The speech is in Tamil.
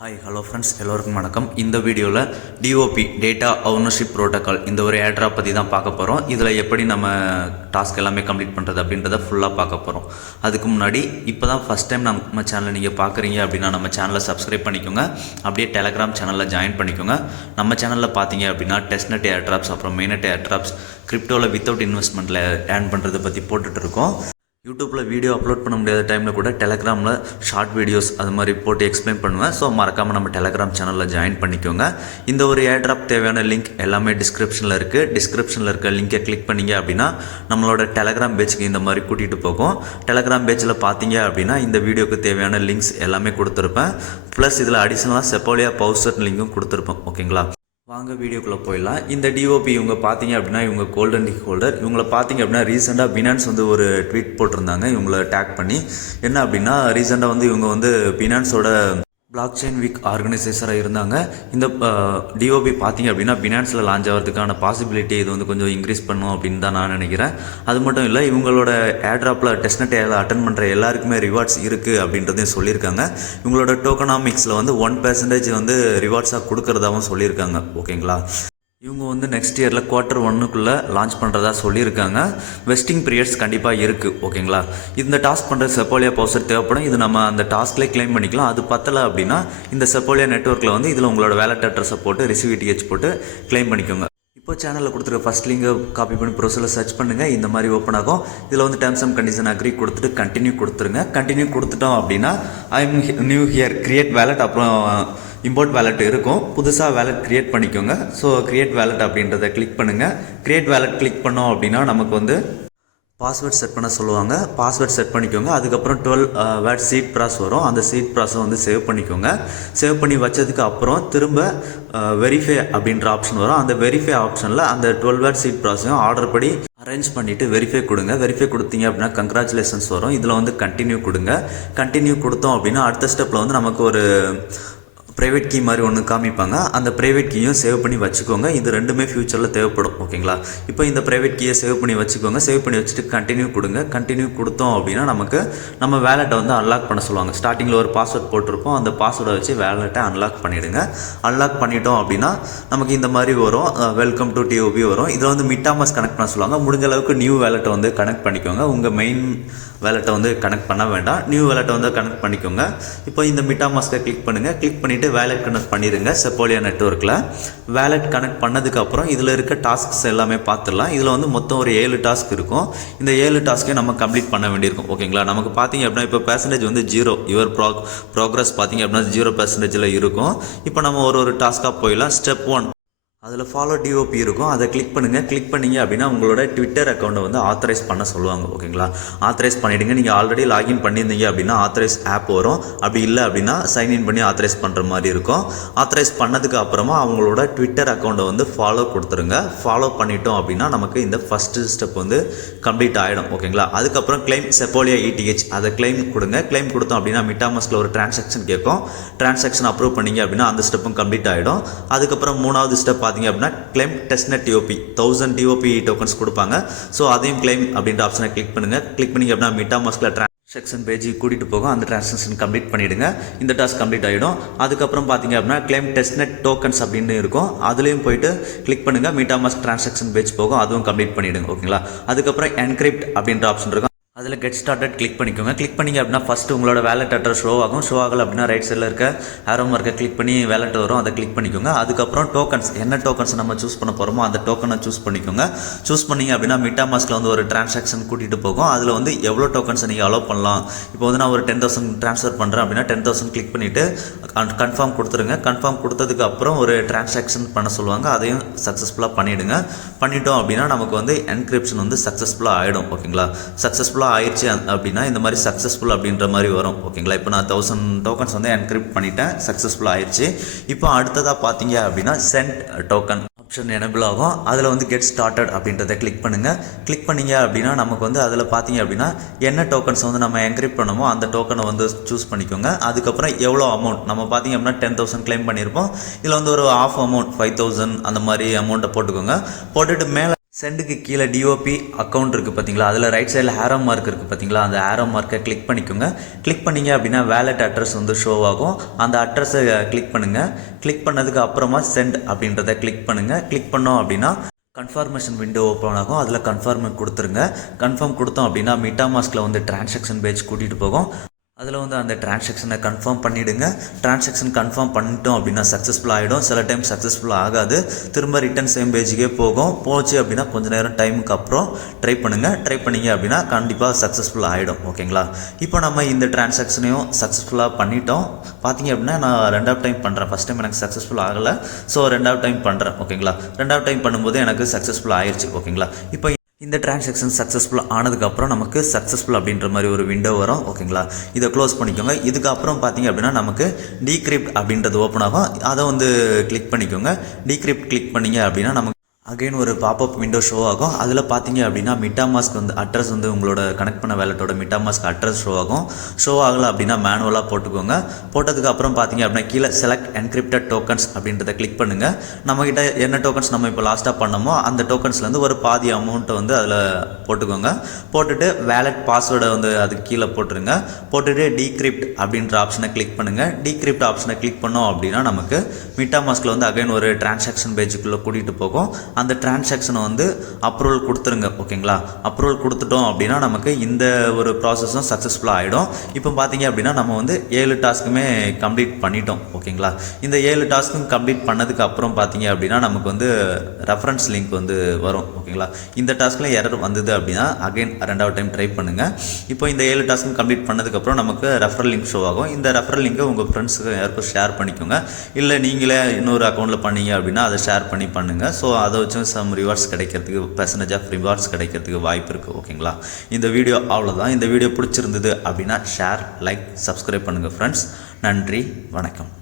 ஹாய் ஹலோ ஃப்ரெண்ட்ஸ், எல்லோருக்கும் வணக்கம். இந்த வீடியோவில் டிஓபி டேட்டா ஓனர்ஷிப் ப்ரோட்டோக்கால் இந்த ஒரு ஏர்ட்ராப் பற்றி தான் பார்க்க போகிறோம். இதில் எப்படி நம்ம டாஸ்க் எல்லாமே கம்ப்ளீட் பண்ணுறது அப்படின்றத ஃபுல்லாக பார்க்க போகிறோம். அதுக்கு முன்னாடி இப்போ தான் ஃபஸ்ட் டைம் நம்ம சேனலை நீங்கள் பார்க்குறீங்க அப்படின்னா நம்ம சேனலை சப்ஸ்கிரைப் பண்ணிக்கோங்க. அப்படியே டெலகிராம் சேனலில் ஜாயின் பண்ணிக்கோங்க. நம்ம சேனலில் பார்த்தீங்க அப்படின்னா டெஸ்ட்நெட் ஏர்ட்ராப்ஸ், அப்புறம் மெயினட் ஏர்ட்ராப்ஸ், கிரிப்டோவில் வித்தவுட் இன்வெஸ்ட்மெண்ட்டில் ஏர்ன் பண்ணுறதை பற்றி போட்டுட்டு இருக்கோம். யூடியூப்பில் வீடியோ அப்லோட் பண்ண முடியாத டைமில் கூட டெலகிராமில் ஷார்ட் வீடியோஸ் அது மாதிரி போட்டு எக்ஸ்பிளைன் பண்ணுவேன். ஸோ மறக்காமல் நம்ம டெலகிராம் சேனலில் ஜாயின் பண்ணிக்கோங்க. இந்த ஒரு ஏர்ட்ராப் தேவையான லிங்க் எல்லாமே டிஸ்கிரிப்ஷனில் இருக்குது. டிஸ்கிரிப்ஷனில் இருக்க லிங்கை கிளிக் பண்ணிங்க அப்படின்னா நம்மளோட டெலகிராம் பேஜுக்கு இந்த மாதிரி கூட்டிகிட்டு போகும். டெலகிராம் பேஜில் பார்த்தீங்க அப்படின்னா இந்த வீடியோக்கு தேவையான லிங்க்ஸ் எல்லாமே கொடுத்துருப்பேன். ப்ளஸ் இதில் அடிஷ்னலாக செப்போலியா பவுசர் லிங்கும் கொடுத்துருப்பேன். ஓகேங்களா, வாங்க வீடியோக்குள்ளே போயிடலாம். இந்த டிஓபி இவங்க பார்த்தீங்க அப்படின்னா இவங்க கோல்டன் டிக் ஹோல்டர். இவங்களை பார்த்தீங்க அப்படின்னா ரீசெண்டாக பினான்ஸ் ஒரு ட்வீட் போட்டிருந்தாங்க இவங்களை டேக் பண்ணி. என்ன அப்படின்னா ரீசெண்டாக இவங்க பினான்ஸோட பிளாக் செயின் வீக் ஆர்கனைசேஷராக இருந்தாங்க. இந்த டிஓபி பார்த்தீங்க அப்படின்னா பினான்ஸில் லான்ச் ஆகிறதுக்கான பாசிபிலிட்டி இது கொஞ்சம் இன்க்ரீஸ் பண்ணும் அப்படின்னு தான் நான் நினைக்கிறேன். அது மட்டும் இல்லை, இவங்களோட ஏர்ட்ராப்பில் டெஸ்ட்நெட் அட்டன் பண்ணுற எல்லாருக்குமே ரிவார்ட்ஸ் இருக்குது அப்படின்றதையும் சொல்லியிருக்காங்க. இவங்களோட டோக்கனாமிக்ஸில் 1% ரிவார்ட்ஸாக கொடுக்குறதாகவும் சொல்லியிருக்காங்க. ஓகேங்களா, இவங்க நெக்ஸ்ட் இயரில் Q1 லான்ச் பண்ணுறதா சொல்லியிருக்காங்க. வெஸ்டிங் பீரியட்ஸ் கண்டிப்பாக இருக்குது. ஓகேங்களா, இந்த டாஸ்க் பண்ணுற செப்போலியா பவுசர் தேவைப்படும். இது நம்ம அந்த டாஸ்க்லேயே கிளைம் பண்ணிக்கலாம். அது பத்தலை அப்படின்னா இந்த செப்போலியா நெட்ஒர்க்கில் இதில் உங்களோட வேலட் அட்ரஸை போட்டு ரிசீவ் போட்டு கிளைம் பண்ணிக்கோங்க. இப்போ சேனலில் கொடுத்துருக்க ஃபஸ்ட் லிங்கை காப்பி பண்ணி ப்ரொசரில் சர்ச் பண்ணுங்கள். இந்த மாதிரி ஓப்பன் ஆகும். இதில் டேர்ம்ஸ் அண்ட் கண்டிஷன் அக்ரி கொடுத்துட்டு கண்டினியூ கொடுத்துருங்க. கண்டினியூ கொடுத்துட்டோம் அப்படின்னா நியூ ஹியர் கிரியேட் வேலட், அப்புறம் இம்போர்ட் வேலட் இருக்கும். புதுசாக வேலட் க்ரியேட் பண்ணிக்கோங்க. ஸோ க்ரியேட் வேலட் அப்படின்றத கிளிக் பண்ணுங்கள். க்ரியேட் வேலட் கிளிக் பண்ணோம் அப்படின்னா நமக்கு பாஸ்வேர்ட் செட் பண்ண சொல்லுவாங்க. பாஸ்வேர்ட் செட் பண்ணிக்கோங்க. அதுக்கப்புறம் 12 வேர்ட் சீட் ப்ராஸ் வரும். அந்த சீட் ப்ராஸை சேவ் பண்ணிக்கோங்க. சேவ் பண்ணி வச்சதுக்கு அப்புறம் திரும்ப வெரிஃபை அப்படின்ற ஆப்ஷன் வரும். அந்த வெரிஃபை ஆப்ஷனில் அந்த 12 வேர்ட் சீட் ப்ராஸையும் ஆர்டர் படி அரேஞ்ச் பண்ணிவிட்டு வெரிஃபை கொடுங்க. வெரிஃபை கொடுத்தீங்க அப்படின்னா கங்க்ராச்சுலேஷன்ஸ் வரும். இதில் கண்டினியூ கொடுங்க. கண்டினியூ கொடுத்தோம் அப்படின்னா அடுத்த ஸ்டெப்பில் நமக்கு ஒரு ப்ரைவேட் கீ மாதிரி ஒன்று காமிப்பாங்க. அந்த ப்ரைவேட் கீயும் சேவ் பண்ணி வச்சுக்கோங்க. இது ரெண்டுமே ஃப்யூச்சரில் தேவைப்படும். ஓகேங்களா, இப்போ இந்த ப்ரைவேட் கீயை சேவ் பண்ணி வச்சுக்கோங்க. சேவ் பண்ணி வச்சுட்டு கண்டினியூ கொடுங்க. கண்டினியூ கொடுத்தோம் அப்படின்னா நம்ம வேலெட்டை அன்லாக் பண்ண சொல்லுவாங்க. ஸ்டார்டிங்கில் ஒரு பாஸ்வேர்ட் போட்டிருப்போம். அந்த பாஸ்வேர்டை வச்சு வேலெட்டை அன்லாக் பண்ணிவிடுங்க. அன்லாக் பண்ணிட்டோம் அப்படின்னா நமக்கு இந்த மாதிரி வரும், வெல்கம் டு டிஓபி வரும். இதில் மிட்டாமாஸ் கனெக்ட் பண்ண சொல்லுவாங்க. முடிஞ்ச அளவுக்கு நியூ வேலெட்டை கனெக்ட் பண்ணிக்கோங்க. உங்கள் மெயின் வேலெட்டை கனெக்ட் பண்ண வேண்டாம். நியூ வேலெட்டை கனெக்ட் பண்ணிக்கோங்க. இப்போ இந்த மிட்டாமாஸ்கை கிளிக் பண்ணுங்கள். கிளிக் பண்ணிவிட்டு வேலெட் கனெக்ட் பண்ணிடுங்க. செப்போலியா நெட்வொர்க்கில் வேலெட் கனெக்ட் பண்ணதுக்கப்புறம் இதில் இருக்க டாஸ்க்ஸ் எல்லாமே பார்த்துடலாம். இதில் மொத்தம் ஒரு 7 டாஸ்க் இருக்கும். இந்த 7 டாஸ்க்கே நம்ம கம்ப்ளீட் பண்ண வேண்டியிருக்கும். ஓகேங்களா, நமக்கு பார்த்தீங்க அப்படின்னா இப்போ பெர்சன்டேஜ் 0. யுவர் ப்ரோக்ரஸ் பார்த்தீங்க அப்படின்னா 0% இருக்கும். இப்போ நம்ம ஒரு டாஸ்க்காக போயிடலாம். ஸ்டெப் 1, அதில் ஃபாலோ டிஓபி இருக்கும். அதை கிளிக் பண்ணுங்கள். கிளிக் பண்ணிங்க அப்படின்னா உங்களோட ட்விட்டர் அக்கௌண்ட்டை ஆத்தரைஸ் பண்ண சொல்லுவாங்க. ஓகேங்களா, ஆத்தரைஸ் பண்ணிவிடுங்க. நீங்கள் ஆல்ரெடி லாகின் பண்ணியிருந்தீங்க அப்படின்னா ஆத்தரைஸ் ஆப் வரும். அப்படி இல்லை அப்படின்னா சைன்இன் பண்ணி ஆத்தரைஸ் பண்ணுற மாதிரி இருக்கும். ஆத்தரைஸ் பண்ணதுக்கு அப்புறமா அவங்களோட ட்விட்டர் அக்கௌண்ட்டை ஃபாலோ கொடுத்துருங்க. ஃபாலோ பண்ணிட்டோம் அப்படின்னா நமக்கு இந்த ஃபஸ்ட்டு ஸ்டெப் கம்ப்ளீட் ஆகிடும். ஓகேங்களா, அதுக்கப்புறம் கிளைம் செப்போலியா ETH அதை கிளைம் கொடுங்க. கிளைம் கொடுத்தோம் அப்படின்னா மிட்டாமாஸ்கில் ஒரு டிரான்சாக்ஷன் கேட்கும். டிரான்சாக்ஷன் அப்ரூவ் பண்ணிங்க அப்படின்னா அந்த ஸ்டெப்பும் கம்ப்ளீட் ஆகிடும். அதுக்கப்புறம் 3வது ஸ்டெப் அப்படின்னா claim testnet DOP 1000 DOP tokens கொடுப்பாங்க. ஸோ அதையும் கிளைம் அப்படின்ற ஆப்ஷனை கிளிக் பண்ணுங்க. கிளிக் பண்ணிங்க அப்படின்னா மிட்டாமாஸ்கில் டிரான்சாக்ஷன் பேஜுக்கு கூட்டிகிட்டு போகும். அந்த டிரான்சாக்ஷன் கம்ப்ளீட் பண்ணிவிடுங்க. இந்த டாஸ்க் கம்ப்ளீட் ஆகிடும். அதுக்கப்புறம் பார்த்தீங்க அப்படின்னா கிளைம் டெஸ்ட்நெட் டோக்கன்ஸ் அப்படின்னு இருக்கும். அதுலேயும் போயிட்டு கிளிக் பண்ணுங்கள். மிட்டாமாஸ்க் டிரான்சாக்ஷன் பேஜ் போகும். அதுவும் கம்ப்ளீட் பண்ணிவிடுங்க. ஓகேங்களா, அதுக்கப்புறம் என்கிரிப்ட் அப்படின்ற ஆப்ஷன் இருக்கும். அதில் கெட் ஸ்டார்டட் கிளிக் பண்ணிக்கோங்க. கிளிக் பண்ணிங்க அப்படின்னா ஃபஸ்ட்டு உங்களோட வேலெட் அட்ரஸ் ஷோ ஆகும். ஷோ ஆகலை அப்படின்னா ரைட் சைடில் இருக்க ஆரோ மார்க்கை கிளிக் பண்ணி வேலெட் வரும். அதை கிளிக் பண்ணிக்கோங்க. அதுக்கப்புறம் டோக்கன்ஸ், என்ன டோக்கன்ஸ் நம்ம சூஸ் பண்ண போகிறோமோ அந்த டோக்கனை சூஸ் பண்ணிக்கோங்க. சூஸ் பண்ணிங்க அப்படின்னா மிட்டாமாஸ்கில் ஒரு டிரான்சாக்ஷன் கூட்டிகிட்டு போகும். அதில் எவ்வளோ டோக்கன்ஸை நீங்கள் அலோவ் பண்ணலாம். இப்போ நான் ஒரு 10,000 ட்ரான்ஸ்ஃபர் பண்ணுறேன் அப்படின்னா 10,000 கிளிக் பண்ணிவிட்டு கன்ஃபார்ம் கொடுத்துருங்க. கன்ஃபார்ம் கொடுத்ததுக்கு அப்புறம் ஒரு டிரான்சாக்ஷன் பண்ண சொல்லுவாங்க. அதையும் சக்ஸஸ்ஃபுல்லாக பண்ணிவிடுங்க. பண்ணிட்டோம் அப்படின்னா நமக்கு என்கிரிப்ஷன் சக்ஸஸ்ஃபுல்லாக ஆகிடும். ஓகேங்களா, சக்ஸஸ்ஃபுல்லாக ஆயிடுச்சு அப்படின்னா இந்த மாதிரி சக்ஸஸ்ஃபுல் அப்படின்ற மாதிரி வரும். ஓகேங்களா, இப்போ நான் 1000 டோக்கன்ஸ் என்கிரிப்ட் பண்ணிட்டேன். சக்ஸஸ்ஃபுல்லாக ஆயிடுச்சு. இப்போ அடுத்ததாக பார்த்தீங்க அப்படின்னா சென்ட் டோக்கன் ஆப்ஷன் எனபிள் ஆகும். அதில் கெட் ஸ்டார்டட் அப்படின்றத கிளிக் பண்ணுங்கள். கிளிக் பண்ணிங்க அப்படின்னா நமக்கு அதில் பார்த்தீங்க அப்படின்னா என்ன டோக்கன்ஸ் நம்ம என்கிரிப்ட் பண்ணமோ அந்த டோக்கனை சூஸ் பண்ணிக்கோங்க. அதுக்கப்புறம் எவ்வளோ அமௌண்ட் நம்ம பார்த்தீங்க அப்படின்னா 10,000 கிளைம் பண்ணியிருப்போம். இதில் ஒரு ஆஃப் அமௌண்ட் 5,000 அந்த மாதிரி அமௌண்ட்டை போட்டுக்கோங்க. போட்டுட்டு மேலே சென்டுக்கு கீழே டிஓபி அக்கௌண்ட் இருக்குது பார்த்தீங்களா, அதில் ரைட் சைடில் ஆரோ மார்க் இருக்குது பார்த்தீங்களா, அந்த ஆரோ மார்க்கை கிளிக் பண்ணிக்கோங்க. கிளிக் பண்ணிங்க அப்படின்னா வேலட் அட்ரஸ் வந்து ஷோ ஆகும். அந்த அட்ரஸை கிளிக் பண்ணுங்கள். கிளிக் பண்ணதுக்கு அப்புறமா சென்ட் அப்படின்றத கிளிக் பண்ணுங்கள். கிளிக் பண்ணோம் அப்படின்னா கன்ஃபர்மேஷன் விண்டோ ஓப்பன் ஆகும். அதில் கன்ஃபர்ம் கொடுத்துருங்க. கன்ஃபார்ம் கொடுத்தோம் அப்படின்னா மிட்டாமாஸ்கில் வந்து டிரான்சாக்ஷன் பேஜ் கூட்டிகிட்டு போகும். அதில் வந்து அந்த டிரான்சாக்ஷனை கன்ஃபார்ம் பண்ணிவிடுங்க. டிரான்சாக்ஷன் கன்ஃபார்ம் பண்ணிட்டோம் அப்படின்னா சக்ஸஸ்ஃபுல் ஆகிடும். சில டைம் சக்ஸஸ்ஃபுல் ஆகாது, திரும்ப ரிட்டன் சேம் பேஜுக்கே போச்சு அப்படின்னா கொஞ்சம் நேரம் டைமுக்கு அப்புறம் ட்ரை பண்ணுங்கள். ட்ரை பண்ணிங்க அப்படின்னா கண்டிப்பாக சக்ஸஸ்ஃபுல் ஆகிடும். ஓகேங்களா, இப்போ நம்ம இந்த டிரான்சாக்ஷனையும் சக்ஸஸ்ஃபுல்லாக பண்ணிட்டோம். பார்த்தீங்க அப்படின்னா நான் 2வது டைம் பண்ணுறேன். ஃபஸ்ட் டைம் எனக்கு சக்ஸஸ்ஃபுல் ஆகலை, ஸோ 2வது டைம் பண்ணுறேன். ஓகேங்களா, 2வது டைம் பண்ணும்போது எனக்கு சக்ஸஸ்ஃபுல் ஆயிடுச்சு. ஓகேங்களா, இப்போ இந்த டிரான்சாக்ஷன் சக்ஸஸ்ஃபுல் ஆனதுக்கப்புறம் நமக்கு சக்ஸஸ்ஃபுல் அப்படின்ற மாதிரி ஒரு விண்டோ வரும். ஓகேங்களா, இதை க்ளோஸ் பண்ணிக்கோங்க. இதுக்கப்புறம் பார்த்தீங்க அப்படின்னா நமக்கு டீக்ரிப்ட் அப்படின்றது ஓப்பன் ஆகும். அதை வந்து கிளிக் பண்ணிக்கோங்க. டீக்ரிப்ட் கிளிக் பண்ணிங்க அப்படின்னா நமக்கு அகைன் ஒரு பாப்அப் விண்டோ ஷோ ஆகும். அதில் பார்த்தீங்க அப்படின்னா மிட்டாமாஸ்க் வந்து அட்ரஸ் வந்து உங்களோட கனெக்ட் பண்ண வேலட்டோட மிட்டாமாஸ்க் அட்ரஸ் ஷோ ஆகும். ஷோ ஆகலை அப்படின்னா மேனுவலாக போட்டுக்கோங்க. போட்டதுக்கு அப்புறம் பார்த்தீங்க அப்படின்னா கீழே செலக்ட் என்கிரிப்டட் டோக்கன்ஸ் அப்படின்றத கிளிக் பண்ணுங்கள். நம்மக்கிட்ட என்ன டோக்கன்ஸ் நம்ம இப்போ லாஸ்ட்டாக பண்ணமோ அந்த டோக்கன்ஸ்லேருந்து ஒரு பாதி அமௌண்ட்டை வந்து அதில் போட்டுக்கோங்க. போட்டுட்டு வேலட் பாஸ்வேர்டை வந்து அதுக்கு கீழே போட்டுருங்க. போட்டுட்டு டீக்ரிப்ட் அப்படின்ற ஆப்ஷனை கிளிக் பண்ணுங்கள். டீக்ரிப்ட் ஆப்ஷனை கிளிக் பண்ணோம் அப்படின்னா நமக்கு மிட்டாமாஸ்கில் வந்து அகைன் ஒரு டிரான்சாக்ஷன் பேஜுக்குள்ளே கூட்டிகிட்டு போகும். அந்த டிரான்சாக்ஷனை வந்து அப்ரூவல் கொடுத்துருங்க. ஓகேங்களா, அப்ரூவல் கொடுத்துட்டோம் அப்படின்னா நமக்கு இந்த ஒரு ப்ராசஸும் சக்ஸஸ்ஃபுல்லாக ஆகிடும். இப்போ பார்த்தீங்க அப்படின்னா நம்ம வந்து 7 டாஸ்க்குமே கம்ப்ளீட் பண்ணிட்டோம். ஓகேங்களா, இந்த 7 டாஸ்க்கும் கம்ப்ளீட் பண்ணதுக்கு அப்புறம் பார்த்தீங்க அப்படின்னா நமக்கு வந்து ரெஃபரன்ஸ் லிங்க் வந்து வரும். ஓகேங்களா, இந்த டாஸ்க்கில் எரர் வந்தது அப்படின்னா அகைன் 2வது டைம் ட்ரை பண்ணுங்கள். இப்போ இந்த 7 டாஸ்க்கும் கம்ப்ளீட் பண்ணதுக்கப்புறம் நமக்கு ரெஃபரல் லிங்க் ஷோ ஆகும். இந்த ரெஃபரல் லிங்கை உங்கள் ஃப்ரெண்ட்ஸுக்கு யாருக்கும் ஷேர் பண்ணிக்கோங்க. இல்லை நீங்களே இன்னொரு அக்கௌண்ட்டில் பண்ணீங்க அப்படின்னா அதை ஷேர் பண்ணுங்கள். ஸோ அதை வச்சு சம் ரிவார்ட்ஸ் கிடைக்கிறதுக்கு, பெர்சன்டேஜ் ஆஃப் ரிவார்ட்ஸ் கிடைக்கிறதுக்கு வாய்ப்பு இருக்குது. ஓகேங்களா, இந்த வீடியோ அவ்வளோதான். இந்த வீடியோ பிடிச்சிருந்தது அப்படின்னா ஷேர், லைக், சப்ஸ்கிரைப் பண்ணுங்கள் ஃப்ரெண்ட்ஸ். நன்றி, வணக்கம்.